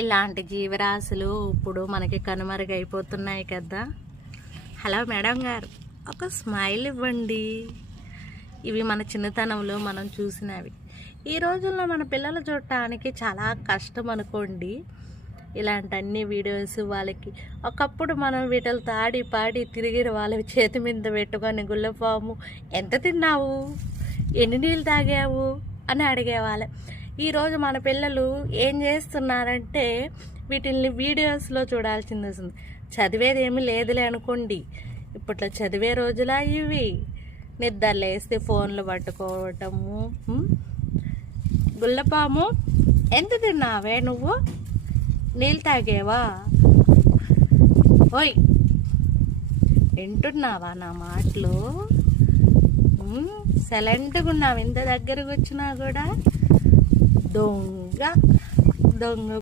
ఇలాంటి జీవరాశులు ఇప్పుడు మనకి కనుమరుగైపోతున్నాయి కదా. హలో మేడం గారు, ఒక స్మైల్ ఇవ్వండి. ఇవి మన చిన్నతనంలో మనం చూసినవి. ఈ రోజుల్లో మన పిల్లలు చూడటానికి చాలా కష్టం అనుకోండి. ఇలాంటి అన్ని వీడియోస్ వాళ్ళకి ఒకప్పుడు మనం వీటితో ఆడి పాడి తిరిగిన వాళ్ళ చేతి మీద పెట్టుకొని గుల్లపాము ఎంత తిన్నావు, ఎన్ని నీళ్ళు తాగావు అని అడిగేవాళ్ళం. ఈరోజు మన పిల్లలు ఏం చేస్తున్నారంటే వీటిని వీడియోస్లో చూడాల్సింది వస్తుంది. చదివేది ఏమీ లేదులే అనుకోండి. ఇప్పట్లో చదివే రోజులా ఇవి? నిద్ర లేస్తే ఫోన్లు పట్టుకోవటము. గుల్లపాము ఎంత తిన్నావే నువ్వు, నీళ్ళు తాగేవా, ఓయ్ వింటున్నావా నా మాటలు? సైలెంట్గా ఉన్నావు, ఇంత దగ్గరకు వచ్చినా కూడా దొంగ దొంగ